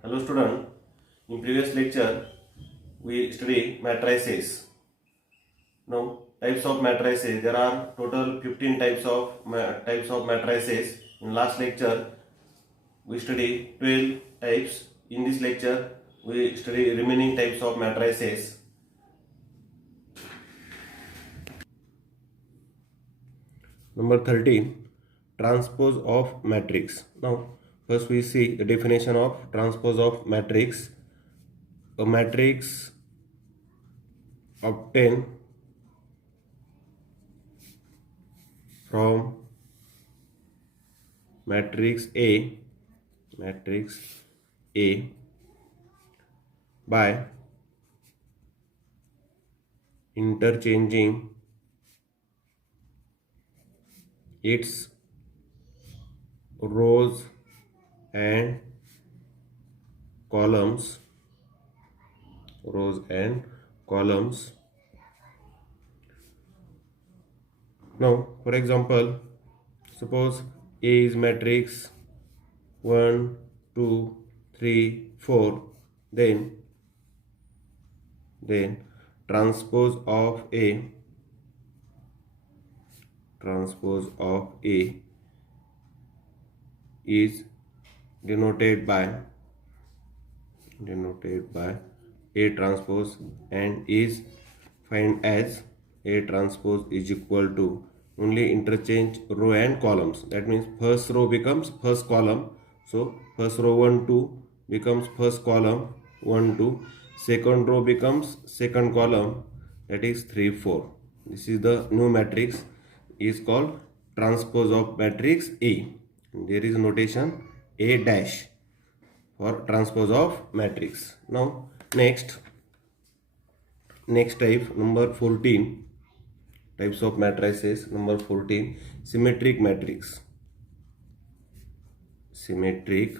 Hello student, in previous lecture we study matrices. Now types of matrices, there are total 15 types of matrices. In last lecture we study 12 types. In this lecture we study remaining types of matrices. Number 13, transpose of matrix. Now first we see the definition of transpose of matrix. A matrix obtained from matrix A by interchanging its rows and columns. Now for example, suppose A is matrix 1 2 3 4, then transpose of A is denoted by A transpose and is find as A transpose is equal to only interchange row and columns. That means first row becomes first column. So first row 1 2 becomes first column 1 2. Second row becomes second column, that is 3 4. This is the new matrix, is called transpose of matrix A. There is notation A dash for transpose of matrix. Now next type, number 14, types of matrices. Number 14, symmetric matrix. Symmetric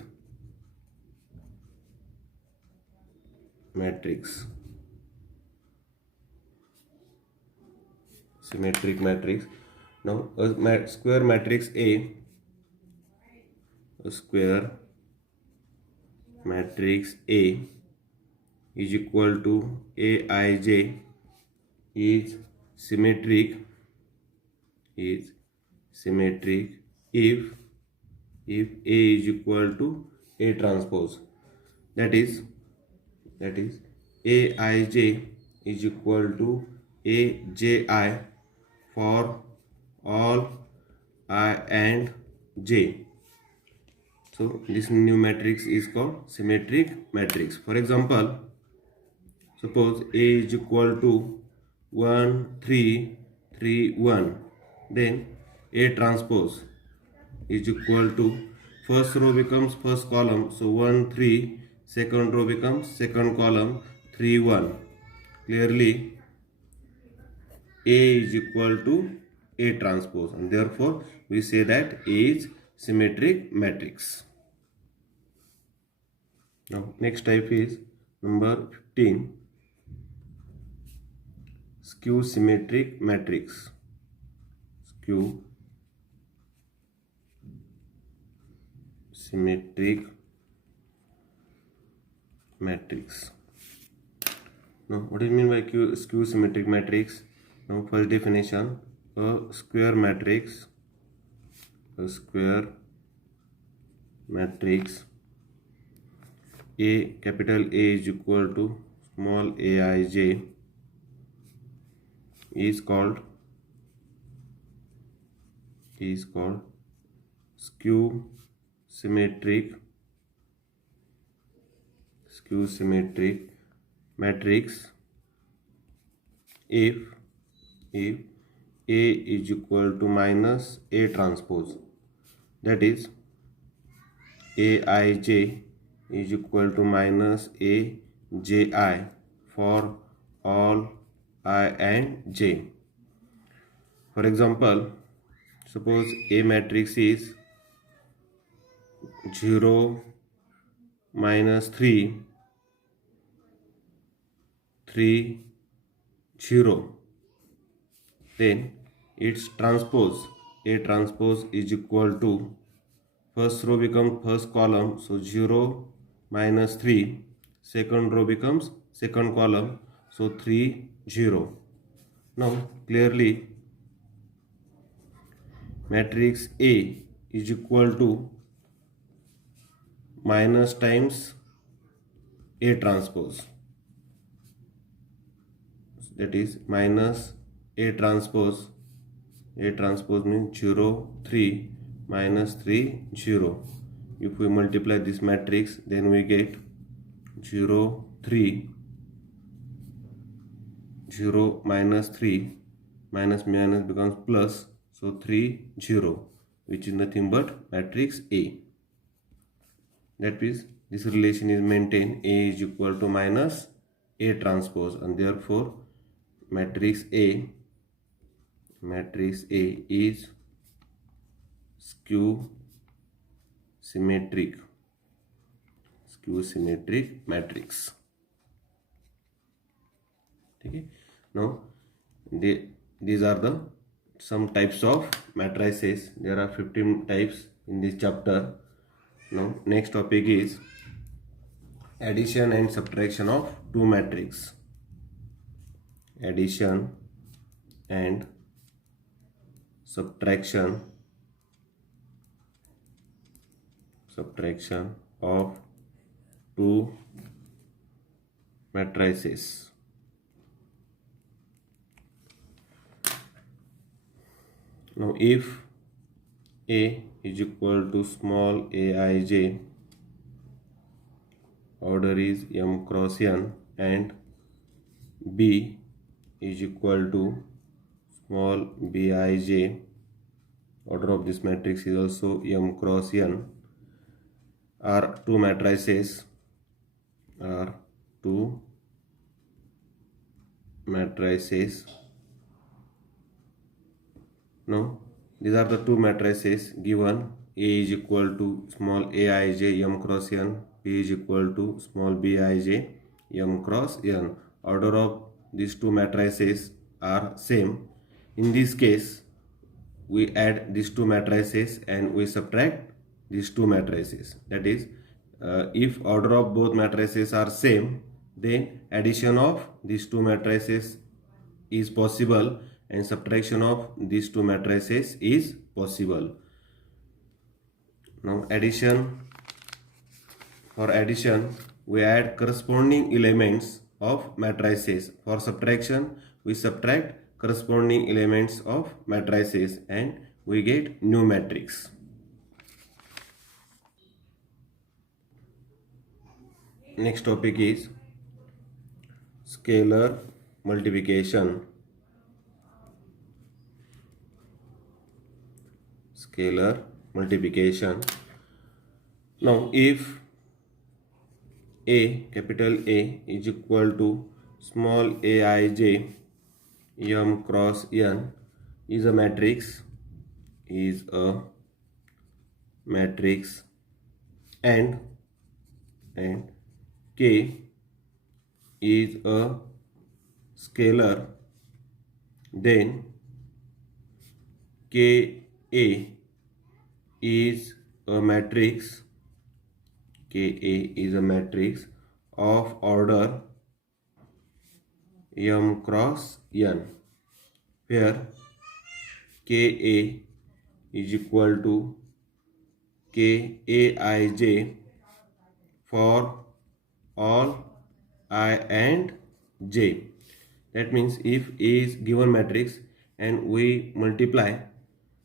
matrix. Now a square matrix A, is equal to Aij is symmetric if A is equal to A transpose. That is Aij is equal to Aj for all I and j. So this new matrix is called symmetric matrix. For example, suppose A is equal to 1 3 3 1, then A transpose is equal to first row becomes first column, so 1 3, second row becomes second column 3 1. Clearly A is equal to A transpose, and therefore we say that A is symmetric matrix. Now next type is number 15, skew symmetric matrix. Skew symmetric matrix. Now what do you mean by skew symmetric matrix? Now first definition, a square matrix A, capital A is equal to small aij is called skew symmetric matrix if A is equal to minus A transpose. That is Aij is equal to minus Aji for all I and j. For example, suppose A matrix is 0 minus 3 3 0, then its transpose A transpose is equal to first row becomes first column, so 0 minus 3. Second row becomes second column. So 3, 0. Now clearly matrix A is equal to minus times A transpose. That is minus A transpose. A transpose means 0, 3 minus 3, 0. If we multiply this matrix, then we get 0, 3, 0 minus 3, minus minus becomes plus, so 3, 0, which is nothing but matrix A. That means this relation is maintained, A is equal to minus A transpose, and therefore matrix A is skew symmetric matrix. Okay. Now these are the some types of matrices. There are 15 types in this chapter. Now next topic is addition and subtraction of two matrices. Addition and subtraction of two matrices. Now if A is equal to small aij, order is m cross n, and B is equal to small bij, order of this matrix is also m cross n, are two matrices. Now these are the two matrices given. A is equal to small aij m cross n, B is equal to small bij m cross n. Order of these two matrices are same. In this case, we add these two matrices and we subtract these two matrices. That is, if order of both matrices are same, then addition of these two matrices is possible and subtraction of these two matrices is possible. Now for addition we add corresponding elements of matrices. For subtraction we subtract corresponding elements of matrices and we get new matrix. Next topic is scalar multiplication. Now if capital A is equal to small aij m cross n is a matrix and K is a scalar, then Ka is a matrix of order m cross n, where Ka is equal to Kaij for all I and j. That means if A is given matrix and we multiply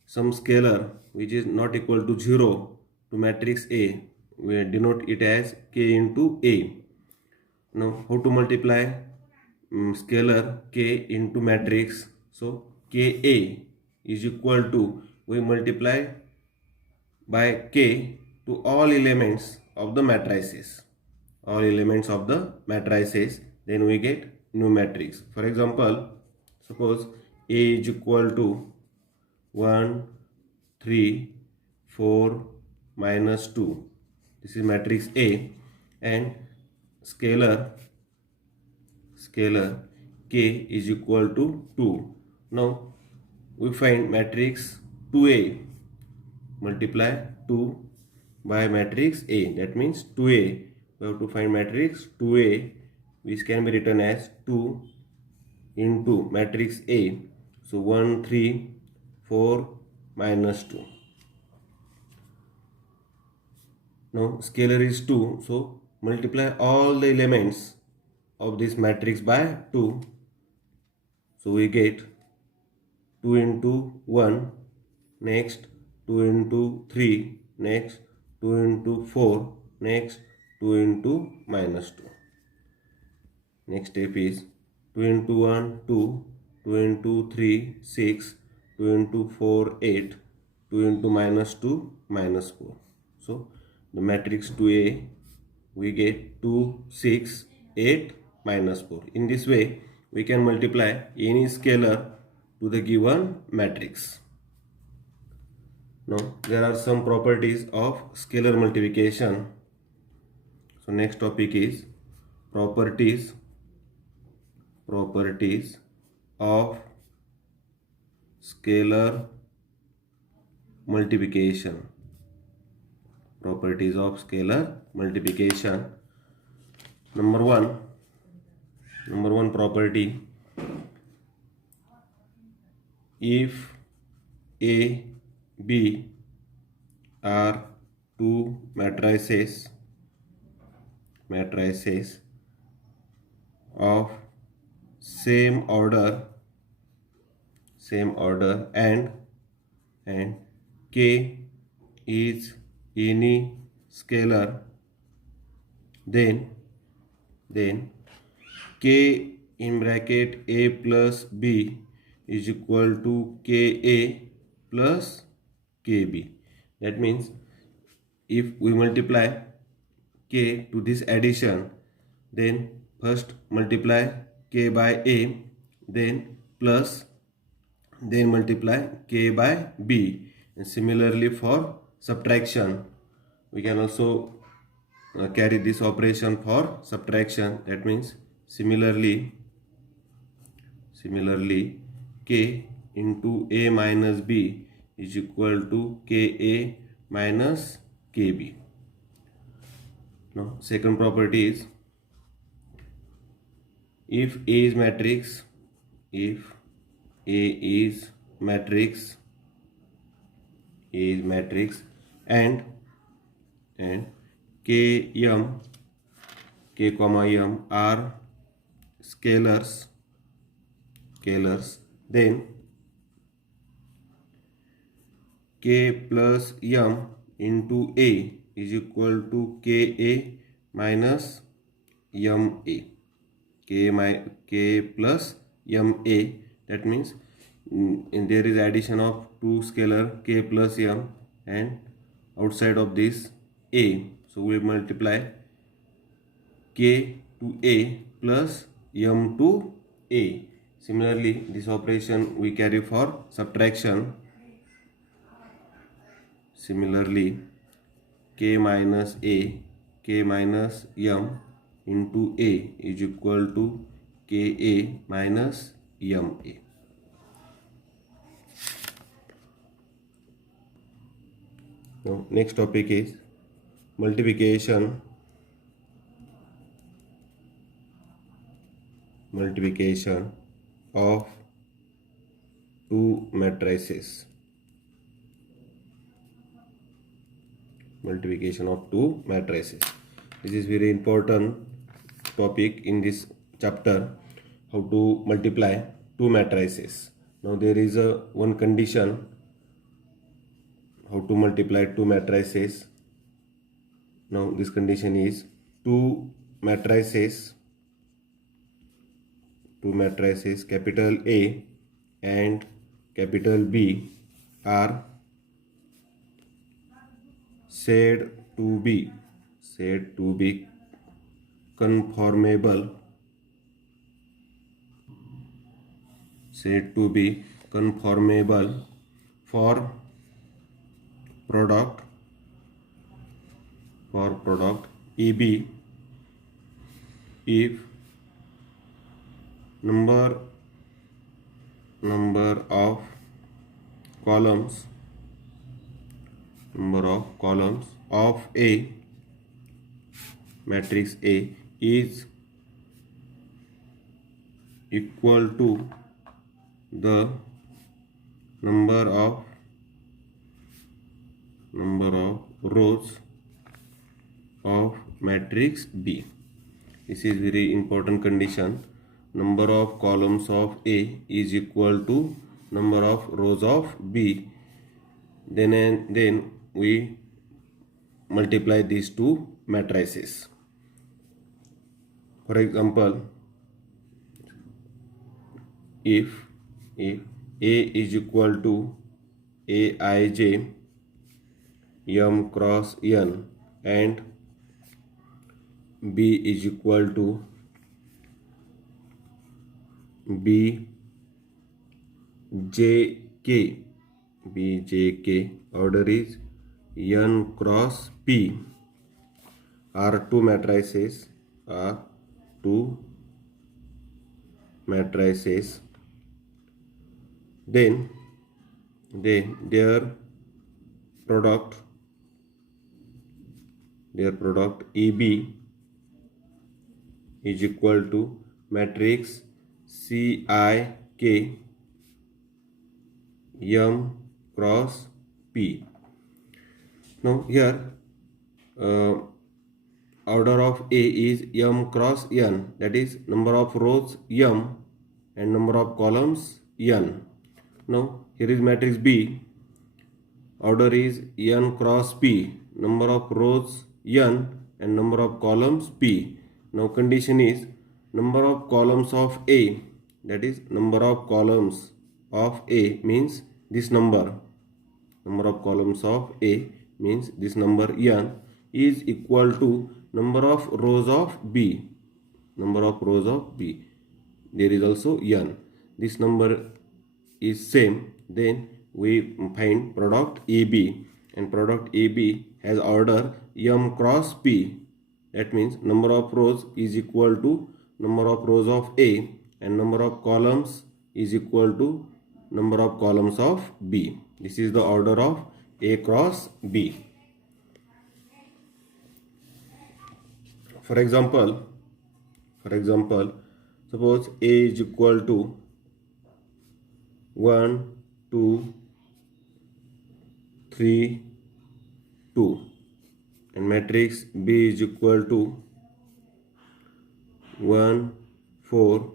some scalar which is not equal to 0 to matrix A, we denote it as K into A. Now how to multiply scalar K into matrix? So Ka is equal to, we multiply by K to all elements of the matrices. Then we get new matrix. For example, suppose A is equal to 1, 3, 4, minus 2. This is matrix A, and scalar K is equal to 2. Now we find matrix 2A, multiply 2 by matrix A, that means 2A we have to find matrix 2A, which can be written as 2 into matrix A. So 1, 3, 4, minus 2. Now scalar is 2, so multiply all the elements of this matrix by 2. So we get 2 into 1, next 2 into 3, next 2 into 4, next 2 into minus 2. Next step is 2 into 1, 2, 2 into 3, 6, 2 into 4, 8, 2 into minus 2, minus 4. So the matrix 2A, we get 2, 6, 8, minus 4. In this way, we can multiply any scalar to the given matrix. Now, there are some properties of scalar multiplication. So, next topic is properties of scalar multiplication. Properties of scalar multiplication. Number one property, if A, B are two matrices of same order and K is any scalar, then K in bracket A plus B is equal to KA plus KB. That means if we multiply K to this addition, then first multiply K by A, then plus, then multiply K by B. And similarly for subtraction, we can also carry this operation for subtraction. That means similarly K into A minus B is equal to KA minus KB. Now second property is, if A is matrix and K comma M are scalars, then K plus M into A is equal to KA minus MA. K plus MA. That means there is addition of two scalar K plus M and outside of this A. So we multiply K to A plus M to A. Similarly, this operation we carry for subtraction. Similarly, K minus M into A is equal to KA minus MA. Now, next topic is multiplication of two matrices. This is very important topic in this chapter, how to multiply two matrices. Now there is one condition how to multiply two matrices. Now this condition is two matrices capital A and capital B are said to be conformable for product EB if number of columns of A matrix A is equal to the number of rows of matrix B. This is very important condition. Number of columns of A is equal to number of rows of B. Then we multiply these two matrices. For example, if A is equal to Aij m cross n and B is equal to bjk, order is n cross p, are two matrices, then their product EB is equal to matrix CIK m cross p. Now here order of A is m cross n, that is number of rows m and number of columns n. Now here is matrix B, order is n cross p, number of rows n and number of columns p. Now condition is number of columns of A, that is number of columns of A means this number of columns of A means this number n is equal to number of rows of B. There is also n. This number is same. Then we find product AB, and product AB has order m cross p. That means number of rows is equal to number of rows of A and number of columns is equal to number of columns of B. This is the order of A cross B. For example, suppose A is equal to 1, 2, 3, 2 and matrix B is equal to 1, 4,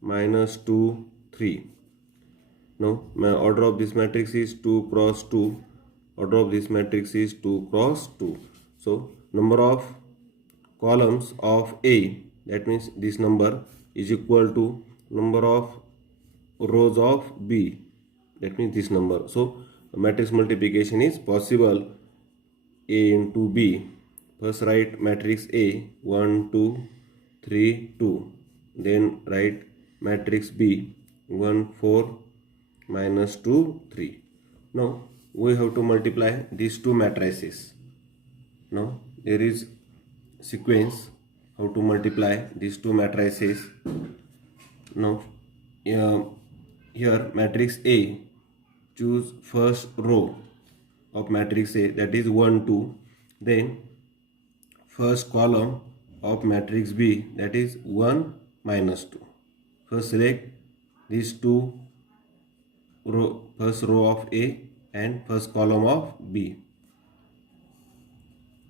minus 2, 3. Now my order of this matrix is 2 cross 2. Order of this matrix is 2 cross 2. So number of columns of A, that means this number, is equal to number of rows of B, that means this number. So matrix multiplication is possible. A into B. First write matrix A 1, 2, 3, 2. Then write matrix B 1, 4, minus 2, 3. Now we have to multiply these two matrices. Now there is sequence how to multiply these two matrices. Now here matrix A, choose first row of matrix A, that is 1, 2. Then first column of matrix B, that is 1, minus 2. First select these two first row of A and first column of B.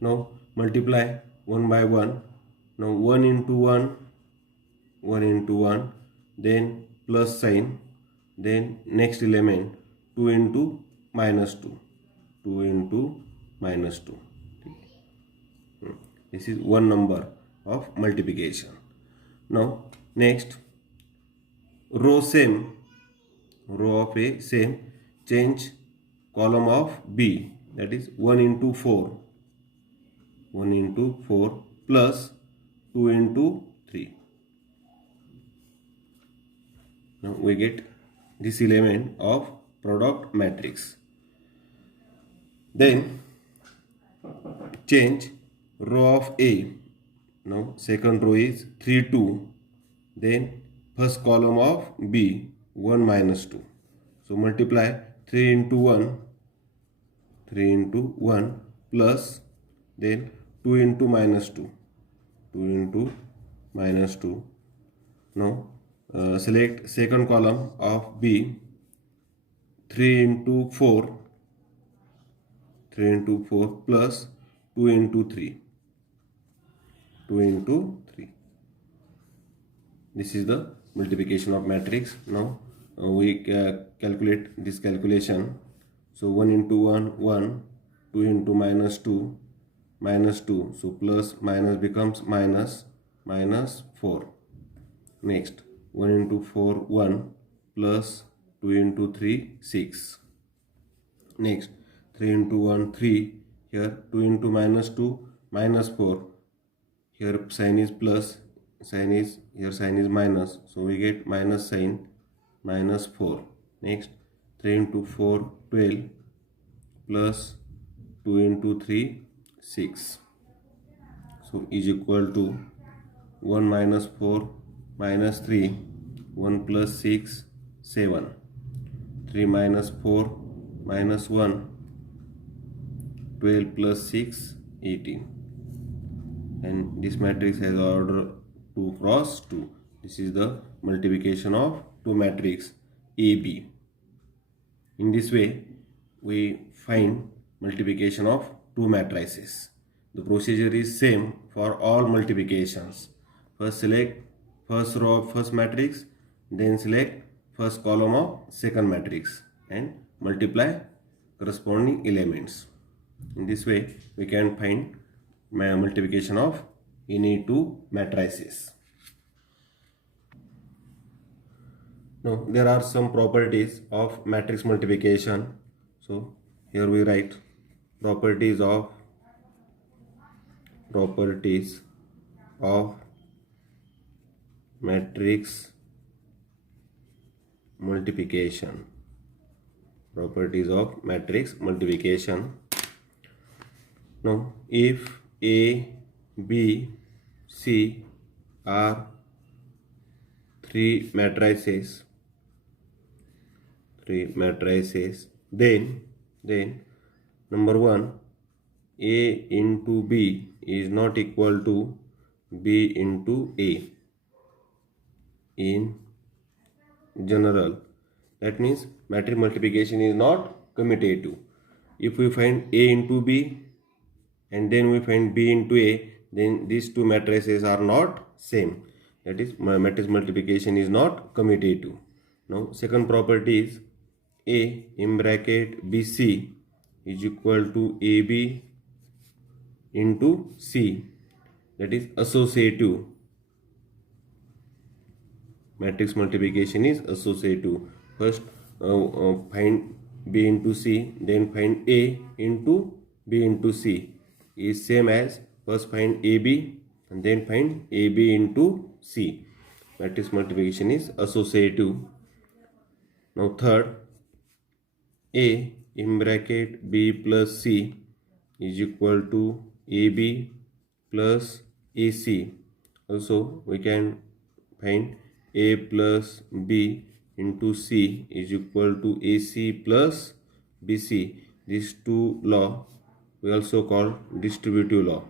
Now multiply one by one. Now 1 into 1, 1 into 1, then plus sign, then next element 2 into minus 2, 2 into minus 2. This is one number of multiplication. Now next row same, row of A same, change column of B, that is 1 into 4, 1 into 4 plus 2 into 3. Now we get this element of product matrix. Then change row of A. Now second row is 3, 2. Then first column of B 1, minus 2. So multiply 3 into 1, 3 into 1 plus then 2 into minus 2, 2 into minus 2. Now select second column of B, 3 into 4, 3 into 4 plus 2 into 3, 2 into 3. This is the multiplication of matrix. Now we calculate this calculation. So 1 into 1, 1, 2 into minus 2, minus 2. So plus minus becomes minus, minus 4. Next 1 into 4, 1, plus 2 into 3, 6. Next 3 into 1, 3. Here 2 into minus 2, minus 4. Here sign is plus, sign is, here sign is minus, so we get minus sign, minus 4. Next 3 into 4, 12, plus 2 into 3, 6. So is equal to 1 minus 4 minus 3, 1 plus 6, 7. 3 minus 4 minus 1, 12 plus 6, 18. And this matrix has order 2 cross 2. This is the multiplication of two matrix AB. In this way, we find multiplication of two matrices. The procedure is same for all multiplications. First select first row of first matrix, then select first column of second matrix and multiply corresponding elements. In this way, we can find multiplication of any two matrices. Now there are some properties of matrix multiplication. So here we write properties of matrix multiplication. Properties of matrix multiplication. Now if A, B, C are three matrices, then number 1, A into B is not equal to B into A in general. That means matrix multiplication is not commutative. If we find A into B and then we find B into A, then these two matrices are not same. That is, matrix multiplication is not commutative. Now second property is A in bracket BC is equal to AB into C. That is associative. Matrix multiplication is associative. First find B into C, then find A into B into C is same as first find AB and then find AB into C. Matrix multiplication is associative. Now third, A in bracket B plus C is equal to AB plus AC. Also we can find A plus B into C is equal to AC plus BC. These two law we also call distributive law.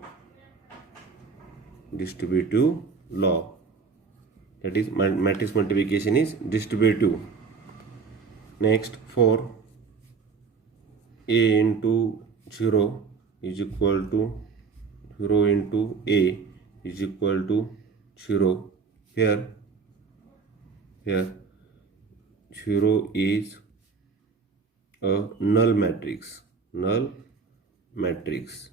That is, matrix multiplication is distributive. Next 4, A into 0 is equal to 0 into A is equal to 0. Here 0 is a null matrix.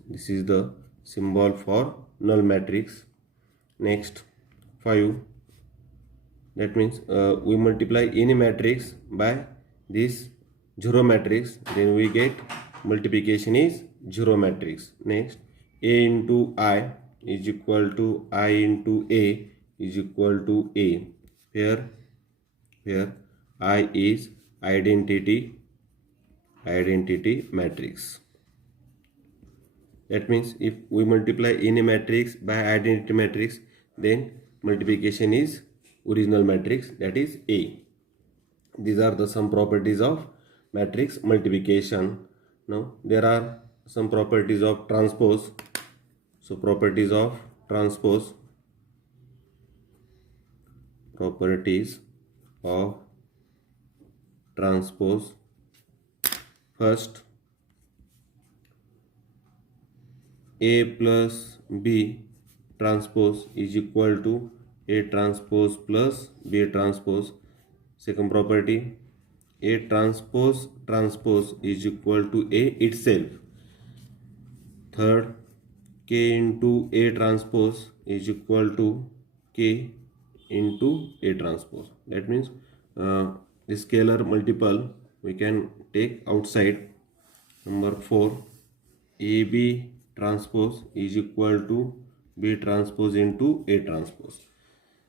This is the symbol for null matrix. Next 5. That means we multiply any matrix by this 0 matrix, then we get multiplication is 0 matrix. Next, A into I is equal to I into A is equal to A. Here I is identity matrix. That means if we multiply any matrix by identity matrix, then multiplication is original matrix, that is A. These are the some properties of matrix multiplication. Now there are some properties of transpose. So properties of transpose, properties of transpose. First, A plus B transpose is equal to A transpose plus B transpose. Second property, A transpose transpose is equal to A itself. Third, K into A transpose is equal to K into A transpose. That means the scalar multiple we can take outside. Number 4, AB transpose is equal to B transpose into A transpose.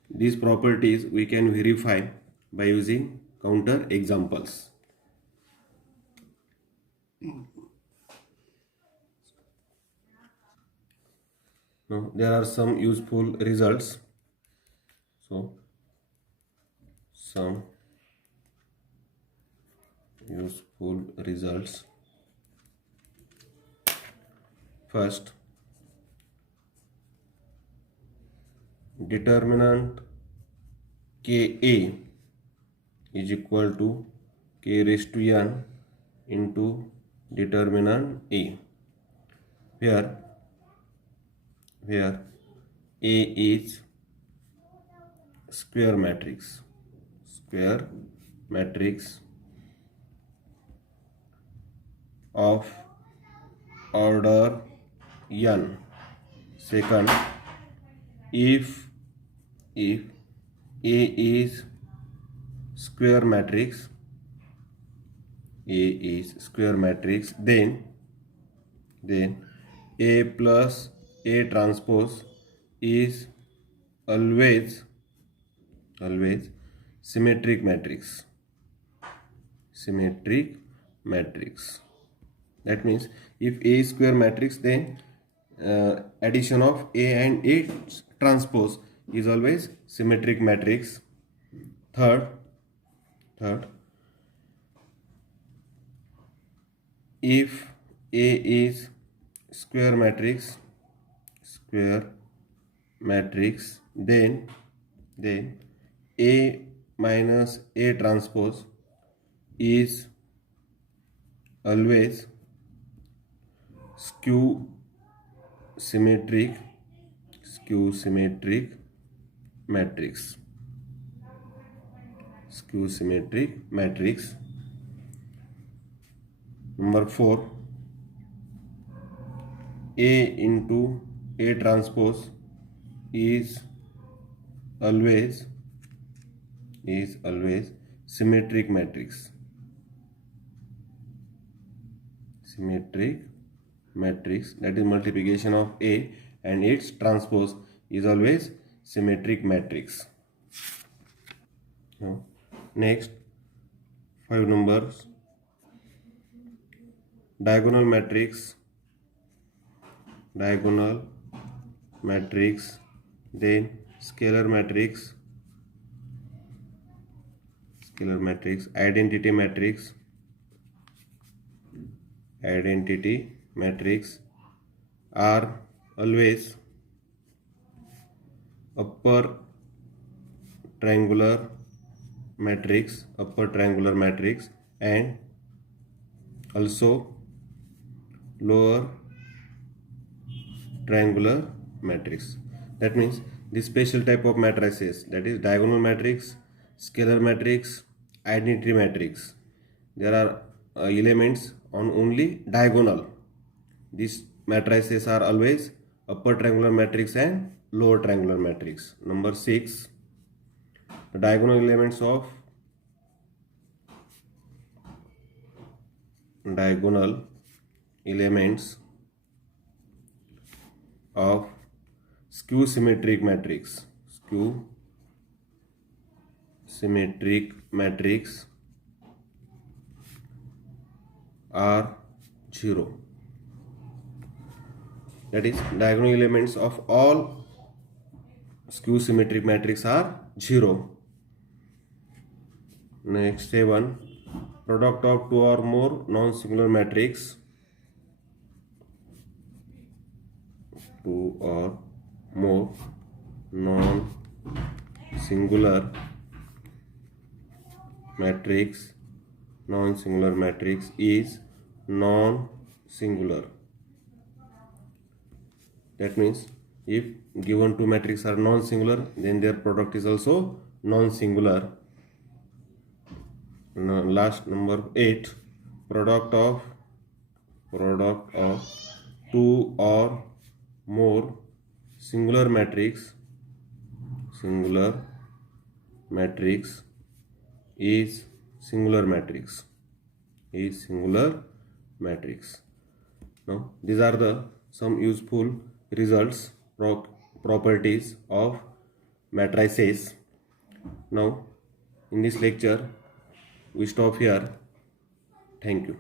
These properties we can verify by using counter examples. Now there are some useful results. So some useful results. First, determinant Ka is equal to K raised to n into determinant A, where A is square matrix of order n. Second, if A is square matrix, then A plus A transpose is always symmetric matrix. That means if A is square matrix, then addition of A and A transpose is always symmetric matrix. Third, if A is square matrix, then A minus A transpose is always skew symmetric matrix. Number 4, A into A transpose is always symmetric matrix. That is multiplication of A and its transpose is always symmetric matrix. Now, next 5 numbers. Diagonal matrix, then scalar matrix, identity matrix are always upper triangular matrix and also lower triangular matrix. That means this special type of matrices, that is diagonal matrix, scalar matrix, identity matrix, there are elements on only diagonal. These matrices are always upper triangular matrix and lower triangular matrix. Number 6, the diagonal elements of skew symmetric matrix are 0. That is, diagonal elements of all skew symmetric matrix are 0. Next 7, product of 2 or more non-singular matrix, more non-singular matrix is non-singular. That means if given two matrices are non-singular, then their product is also non-singular. Last, number 8, product of two or more singular matrix is singular matrix. Now these are some useful results, properties of matrices. Now in this lecture we stop here. Thank you.